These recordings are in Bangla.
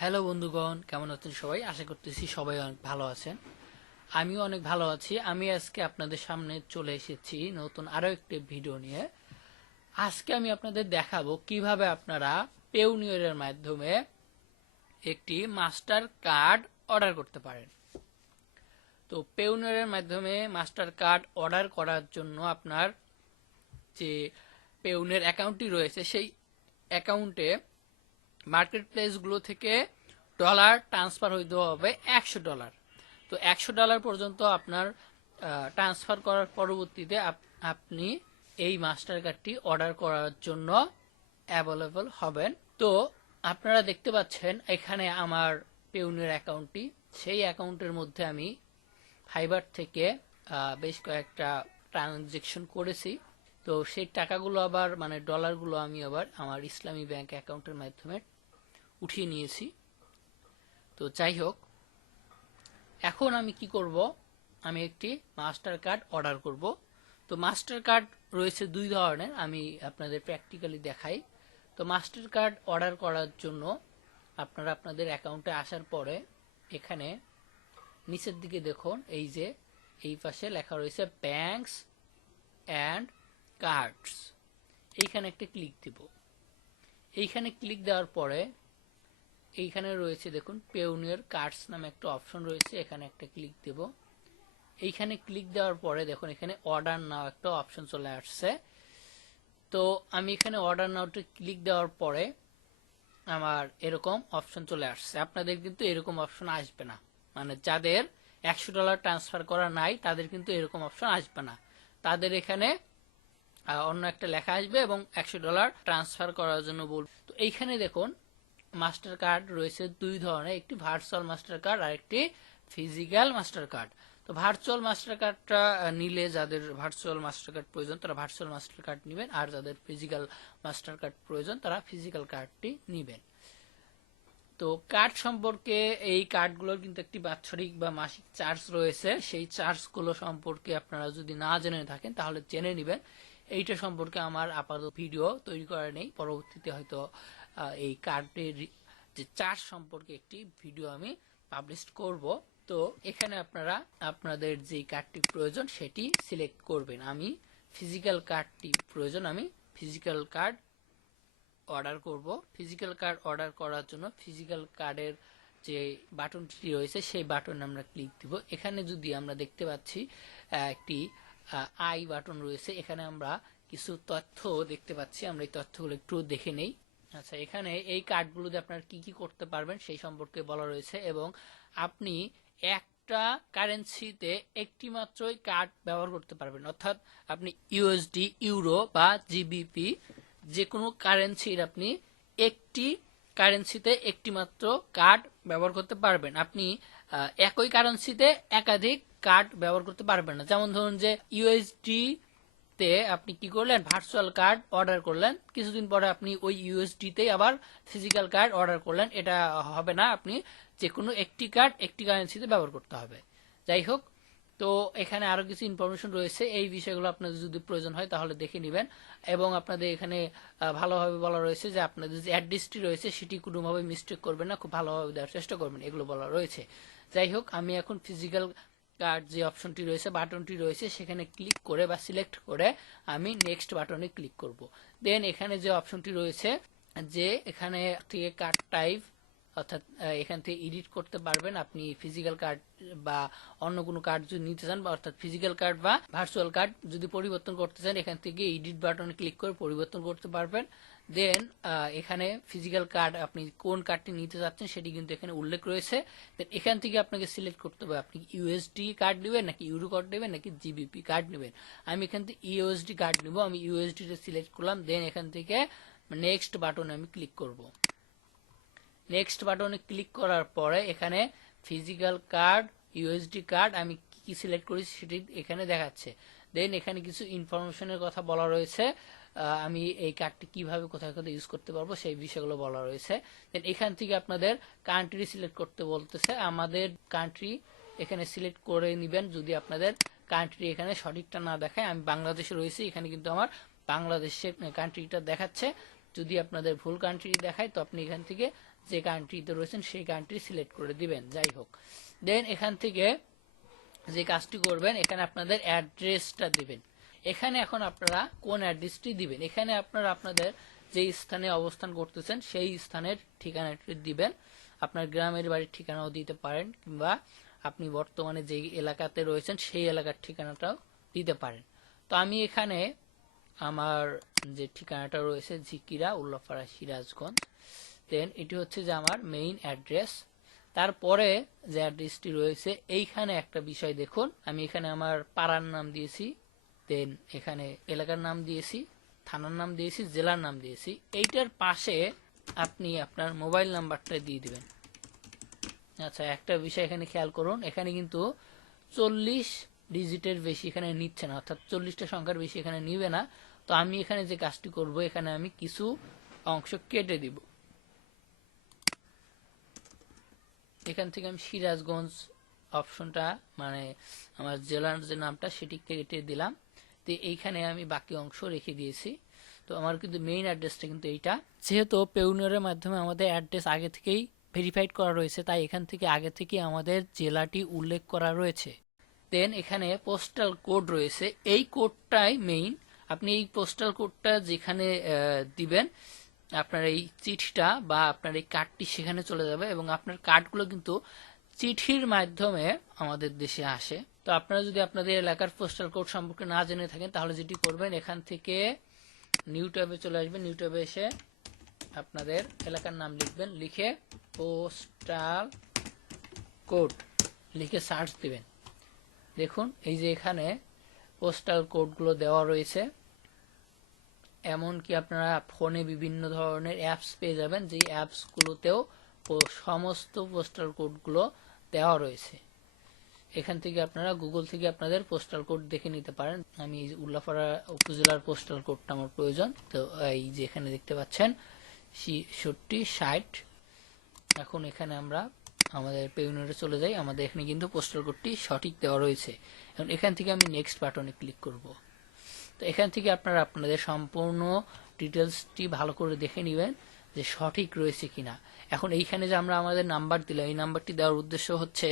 হ্যালো বন্ধুগণ, কেমন আছেন সবাই? আশা করতেছি সবাই অনেক ভালো আছেন। আমিও অনেক ভালো আছি। আমি আজকে আপনাদের সামনে চলে এসেছি নতুন আরো একটি ভিডিও নিয়ে। আজকে আমি আপনাদের দেখাবো কিভাবে আপনারা পেওনিয়রের মাধ্যমে একটি মাস্টার কার্ড অর্ডার করতে পারেন। তো পেওনিয়রের মাধ্যমে মাস্টার কার্ড অর্ডার করার জন্য আপনার যে পেওনিয়র অ্যাকাউন্টটি রয়েছে সেই অ্যাকাউন্টে মার্কেট প্লেসগুলো থেকে ডলার ট্রান্সফার হইতে হবে $100। তো $100 পর্যন্ত আপনার ট্রান্সফার করার পরবর্তীতে আপনি এই মাস্টার কার্ডটি অর্ডার করার জন্য অ্যাভেলেবল হবেন। তো আপনারা দেখতে পাচ্ছেন এখানে আমার পেওনিয়র অ্যাকাউন্টটি, সেই অ্যাকাউন্টের মধ্যে আমি ফাইবার থেকে বেশ কয়েকটা ট্রানজেকশন করেছি। তো সেই টাকাগুলো আবার ডলারগুলো আমি আবার আমার ইসলামী ব্যাংক অ্যাকাউন্টের মাধ্যমে উঠিয়ে নিয়েছি। তো যাই হোক, এখন আমি কি করব, আমি একটি মাস্টার কার্ড অর্ডার করব। তো মাস্টার কার্ড রয়েছে দুই ধরনের, আমি আপনাদের প্র্যাকটিক্যালি দেখাই। তো মাস্টার কার্ড অর্ডার করার জন্য আপনারা আপনাদের অ্যাকাউন্টে আসার পরে এখানে নিচের দিকে দেখুন, এই যে এই পাশে লেখা রয়েছে ব্যাংকস অ্যান্ড কার্ডস, এইখানে একটা ক্লিক দিব। এইখানে ক্লিক দেওয়ার পরে এইখানে রয়েছে দেখুন পেওনিয়র কার্ডস নামে একটা অপশন রয়েছে, এখানে একটা ক্লিক দেব। এইখানে ক্লিক দেওয়ার পরে দেখুন এখানে অর্ডার নাও একটা অপশন চলে আসছে। তো আমি এখানে অর্ডার নাওতে ক্লিক দেওয়ার পরে আমার এরকম অপশন চলে আসছে। আপনাদের কিন্তু এরকম অপশন আসবে না, যাদের $100 ট্রান্সফার করা নাই তাদের কিন্তু এরকম অপশন আসবে না। তাদের এখানে অন্য একটা লেখা আসবে এবং $100 ট্রান্সফার করার জন্য বলবে। তো এইখানে দেখুন মাস্টার কার্ড রয়েছে দুই ধরনের, একটি ভার্চুয়াল মাস্টার কার্ড আর একটি ফিজিক্যাল মাস্টার কার্ড। তো ভার্চুয়াল মাস্টার কার্ডটা নিলে যাদের ভার্চুয়াল মাস্টার কার্ড প্রয়োজন তারা ভার্চুয়াল মাস্টার কার্ড নেবেন, আর যাদের ফিজিক্যাল মাস্টার কার্ড প্রয়োজন তারা ফিজিক্যাল কার্ডটি নেবেন। তো কার্ড সম্পর্কে, এই কার্ডগুলোর কিন্তু একটি বাৎসরিক বা মাসিক চার্জ রয়েছে। সেই চার্জগুলো সম্পর্কে আপনারা যদি না জেনে থাকেন তাহলে জেনে নেবেন। এইটা সম্পর্কে আমার আপাতত ভিডিও তৈরি করা নেই, পরবর্তীতে হয়তো এই কার্ডের যে চার্জ সম্পর্কে একটি ভিডিও আমি পাবলিশ করব। তো এখানে আপনারা আপনাদের যে কার্ডটি প্রয়োজন সেটি সিলেক্ট করবেন। আমি ফিজিক্যাল কার্ডটি প্রয়োজন, আমি ফিজিক্যাল কার্ড অর্ডার করব। ফিজিক্যাল কার্ড অর্ডার করার জন্য ফিজিক্যাল কার্ডের যে বাটনটি রয়েছে সেই বাটনে আমরা ক্লিক দিব। এখানে যদি আমরা দেখতে পাচ্ছি একটি আই বাটন রয়েছে, এখানে আমরা কিছু তথ্য দেখতে পাচ্ছি, আমরা এই তথ্যগুলো একটু দেখে নেই। আচ্ছা, এখানে এই কার্ডগুলোতে আপনারা কি কি করতে পারবেন সেই সম্পর্কে বলা রয়েছে এবং আপনি একটা কারেন্সিতে একটি মাত্রই কার্ড ব্যবহার করতে পারবেন, অর্থাৎ আপনি ইউএসডি, ইউরো বা জিবিপি যে কোনো কারেন্সির আপনি একটি কারেন্সিতে একটি মাত্র কার্ড ব্যবহার করতে পারবেন। আপনি একই কারেন্সিতে একাধিক কার্ড ব্যবহার করতে পারবেন না। যেমন ধরুন যে ইউএসডি তে আপনি কি করলেন, ভার্চুয়াল কার্ড অর্ডার করলেন, কিছুদিন পরে আপনি ওই ইউএসডি তে আবার ফিজিক্যাল কার্ড অর্ডার করলেন, এটা হবে না। আপনি যে কোনো একটি কার্ড একটি কারেন্সিতে ব্যবহার করতে হবে। যাই হোক, তো এখানে আরো কিছু ইনফরমেশন রয়েছে, এই বিষয়গুলো আপনাদের যদি প্রয়োজন হয় তাহলে দেখে নেবেন। এবং আপনাদের এখানে ভালোভাবে বলা রয়েছে যে আপনাদের যে অ্যাড্রেসটি রয়েছে সেটি কোনোভাবে মিস্টেক করবেন না, খুব ভালোভাবে দেওয়ার চেষ্টা করবেন, এগুলো বলা রয়েছে। যাই হোক, আমি এখন ফিজিক্যাল কার্ড যে অপশনটি রয়েছে, বাটনটি রয়েছে, সেখানে ক্লিক করে বা সিলেক্ট করে আমি নেক্সট বাটনে ক্লিক করব। দেন এখানে যে অপশনটি রয়েছে যে এখানে থেকে কার্ড টাইপ, অর্থাৎ এখান থেকে এডিট করতে পারবেন। আপনি ফিজিক্যাল কার্ড বা অন্য কোনো কার্ড যদি নিতে চান, অর্থাৎ ফিজিক্যাল কার্ড বা ভার্চুয়াল কার্ড যদি পরিবর্তন করতে চান, এখান থেকে এডিট বাটনে ক্লিক করে পরিবর্তন করতে পারবেন। দেন এখানে ফিজিক্যাল কার্ড আপনি কোন কার্ডটি নিতে চাচ্ছেন সেটি কিন্তু এখানে উল্লেখ রয়েছে। দেন এখান থেকে আপনাকে সিলেক্ট করতে হবে আপনি ইউএসডি কার্ড নেবেন নাকি ইউরো কার্ড নেবেন নাকি জিবিপি কার্ড নেবেন। আমি এখান থেকে ইউএসডি কার্ড নেব, আমি ইউএসডি তে সিলেক্ট করলাম। দেন এখান থেকে নেক্সট বাটনে আমি ক্লিক করব। নেক্সট বাটনে ক্লিক করার পরে এখানে ফিজিক্যাল কার্ড, ইউএসডি কার্ড আমি কি সিলেক্ট করেছি সেটি এখানে দেখাচ্ছে। দেন এখানে কিছু ইনফরমেশনের কথা বলা রয়েছে, আমি এই কার্ডটি কিভাবে কোথায় কোথায় ইউজ করতে পারবো সেই বিষয়গুলো বলা রয়েছে। দেন এখান থেকে আপনাদের কান্ট্রি সিলেক্ট করতে বলতেছে, আমাদের কান্ট্রি এখানে সিলেক্ট করে নেবেন যদি আপনাদের কান্ট্রি এখানে সঠিকটা না দেখায়। আমি বাংলাদেশে রয়েছি, এখানে কিন্তু আমার বাংলাদেশের কান্ট্রিটা দেখাচ্ছে। যদি আপনাদের ভুল কান্ট্রি দেখায় তো আপনি এখান থেকে যে কান্ট্রিতে রয়েছেন সেই কান্ট্রি সিলেক্ট করে দিবেন। যাই হোক, দেন এখান থেকে যে কাজটি করবেন, এখানে আপনাদের অ্যাড্রেসটা দিবেন। এখানে এখন আপনারা কোন অ্যাড্রেসটি দিবেন, এখানে আপনারা আপনাদের যে স্থানে অবস্থান করতেছেন সেই স্থানের ঠিকানাটি দিবেন। আপনার গ্রামের বাড়ির ঠিকানাও দিতে পারেন, কিংবা আপনি বর্তমানে যেই এলাকাতে রয়েছেন সেই এলাকার ঠিকানাটাও দিতে পারেন। তো আমি এখানে আমার যে ঠিকানাটা রয়েছে ঝিকিরা, উল্লাপাড়া, সিরাজগঞ্জ, দেন এটি হচ্ছে যে আমার মেইন অ্যাড্রেস। তারপরে যে অ্যাড্রেসটি রয়েছে এইখানে একটা বিষয় দেখুন, আমি এখানে আমার পাড়ার নাম দিয়েছি, দেন এখানে এলাকার নাম দিয়েছি, থানার নাম দিয়েছি, জেলার নাম দিয়েছি। এইটার পাশে আপনি আপনার মোবাইল নাম্বারটা দিয়ে দিবেন। আচ্ছা, একটা বিষয় এখানে খেয়াল করুন, এখানে কিন্তু 40 ডিজিটের বেশি এখানে নিচ্ছে না, অর্থাৎ 40টা সংখ্যার বেশি এখানে নিবে না। তো আমি এখানে যে কাজটি করব, এখানে আমি কিছু অংশ কেটে দিব। এখান থেকে আমি সিরাজগঞ্জ অপশনটা, মানে আমার জেলার যে নামটা সেটি কেটে দিলাম। তো এইখানে আমি বাকি অংশ রেখে দিয়েছি। তো আমার কিন্তু মেইন অ্যাড্রেসটা কিন্তু এইটা। যেহেতু পেউনিয়রের মাধ্যমে আমাদের অ্যাড্রেস আগে থেকেই ভেরিফাইড করা রয়েছে, তাই এখান থেকে আগে থেকে আমাদের জেলাটি উল্লেখ করা রয়েছে। দেন এখানে পোস্টাল কোড রয়েছে, এই কোডটাই মেইন। আপনি এই পোস্টাল কোডটা যেখানে দিবেন, আপনার এই চিঠিটা বা আপনার এই কার্ডটি সেখানে চলে যাবে, এবং আপনার কার্ডগুলো কিন্তু চিঠির মাধ্যমে আমাদের দেশে আসে। তো আপনারা যদি আপনাদের এলাকার পোস্টাল কোড সম্পর্কে না জেনে থাকেন, তাহলে যেটি করবেন, এখান থেকে নিউ ট্যাবে চলে আসবেন। নিউ ট্যাবে এসে আপনাদের এলাকার নাম লিখবেন, লিখে পোস্টাল কোড লিখে সার্চ দিবেন। দেখুন এই যে এখানে পোস্টাল কোডগুলো দেওয়া রয়েছে। এমনকি আপনারা ফোনে বিভিন্ন ধরনের অ্যাপস পেয়ে যাবেন, যে অ্যাপসগুলোতেও সমস্ত পোস্টাল কোডগুলো দেওয়া রয়েছে। এখান থেকে আপনারা গুগল থেকে আপনাদের পোস্টাল কোড দেখে নিতে পারেন। আমি উল্লাপাড়া উপজেলার পোস্টাল কোডটা আমার প্রয়োজন, তো এই যে এখানে দেখতে পাচ্ছেন 6760। এখন এখানে আমরা আমাদের পেউনিয়রে চলে যাই, আমাদের এখানে কিন্তু পোস্টাল কোডটি সঠিক দেওয়া রয়েছে। এখন এখান থেকে আমি নেক্সট বাটনে ক্লিক করব। তো এখান থেকে আপনারা আপনাদের সম্পূর্ণ ডিটেলসটি ভালো করে দেখে নেবেন যে সঠিক রয়েছে কিনা। এখন এইখানে যে আমরা আমাদের নাম্বার দিলাম, এই নাম্বারটি দেওয়ার উদ্দেশ্য হচ্ছে,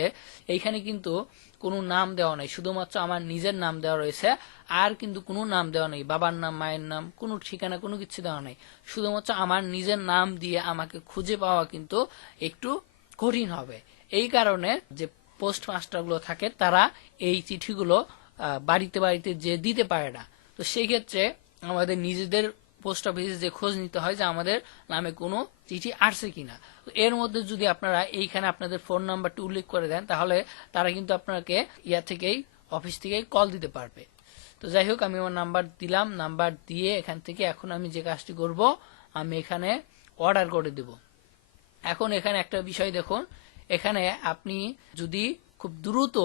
এইখানে কিন্তু কোনো নাম দেওয়া নাই, শুধুমাত্র আমার নিজের নাম দেওয়া রয়েছে, আর কিন্তু কোনো নাম দেওয়া নেই, বাবার নাম, মায়ের নাম, কোনো ঠিকানা, কোনো কিছু দেওয়া নাই। শুধুমাত্র আমার নিজের নাম দিয়ে আমাকে খুঁজে পাওয়া কিন্তু একটু কঠিন হবে। এই কারণে যে পোস্ট মাস্টারগুলো থাকে, তারা এই চিঠিগুলো বাড়িতে বাড়িতে যে দিতে পারে না। তো সেই ক্ষেত্রে আমাদের নিজেদের পোস্ট অফিসে যে খোঁজ নিতে হয় যে আমাদের নামে কোনো চিঠি আসছে কিনা। তো এর মধ্যে যদি আপনারা এইখানে আপনাদের ফোন নাম্বারটি উল্লেখ করে দেন, তাহলে তারা কিন্তু আপনাকে অফিস থেকেই কল দিতে পারবে। তো যাই হোক, আমি আমার নাম্বার দিলাম, নাম্বার দিয়ে এখান থেকে এখন আমি যে কাজটি করব, আমি এখানে অর্ডার করে দেব। এখন এখানে একটা বিষয় দেখুন, এখানে আপনি যদি খুব দ্রুত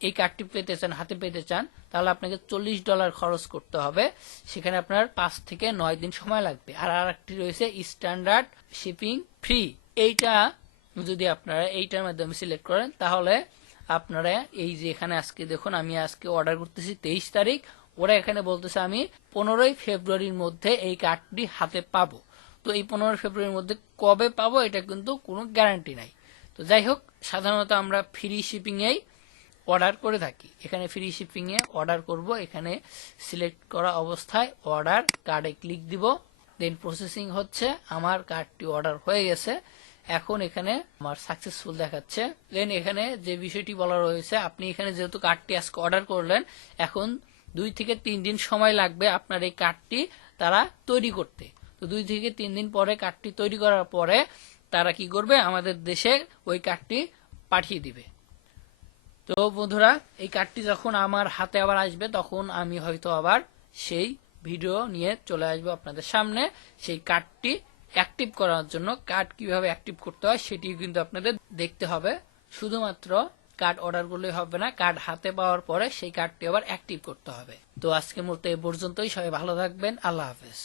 এই কার্ডটি পেতে চান, হাতে পেতে চান, তাহলে আপনাকে $40 খরচ করতে হবে। সেখানে আপনার 5 থেকে 9 দিন সময় লাগবে। আর আরেকটি রয়েছে স্ট্যান্ডার্ড শিপিং ফ্রি, এইটা যদি আপনারা এইটার মাধ্যমে সিলেক্ট করেন, তাহলে আপনারা এই যে এখানে আজকে দেখুন, আমি আজকে অর্ডার করতেছি 23 তারিখ, ওরা এখানে বলতেছে আমি 15 ফেব্রুয়ারির মধ্যে এই কার্ডটি হাতে পাবো। তো এই 15 ফেব্রুয়ারির মধ্যে কবে পাবো এটা কিন্তু কোনো গ্যারান্টি নাই। তো যাই হোক, সাধারণত আমরা ফ্রি শিপিংয়েই অর্ডার করে থাকি। এখানে ফ্রি শিপিংয়ে অর্ডার করব, এখানে সিলেক্ট করা অবস্থায় অর্ডার, কার্ডে ক্লিক দিব, দেন প্রসেসিং হচ্ছে, আমার কার্ডটি অর্ডার হয়ে গেছে। এখন এখানে আমার সাকসেসফুল দেখাচ্ছে। দেন এখানে যে বিষয়টি বলা রয়েছে, আপনি এখানে যেহেতু কার্ডটি আজকে অর্ডার করলেন, এখন 2 থেকে 3 দিন সময় লাগবে আপনার এই কার্ডটি তারা তৈরি করতে। তো 2 থেকে 3 দিন পরে কার্ডটি তৈরি করার পরে তারা কি করবে, আমাদের দেশে ওই কার্ডটি পাঠিয়ে দিবে। তো বন্ধুরা, এই কার্ডটি যখন আমার হাতে আবার আসবে, তখন আমি হয়তো আবার সেই ভিডিও নিয়ে চলে আসবো আপনাদের সামনে। সেই কার্ডটি অ্যাক্টিভ করার জন্য, কার্ড কিভাবে অ্যাক্টিভ করতে হয় সেটি কিন্তু আপনাদের দেখতে হবে। শুধুমাত্র কার্ড অর্ডার করলেই হবে না, কার্ড হাতে পাওয়ার পরে সেই কার্ডটি আবার অ্যাক্টিভ করতে হবে। তো আজকের মতো এ পর্যন্তই, সবাই ভালো থাকবেন, আল্লাহ হাফেজ।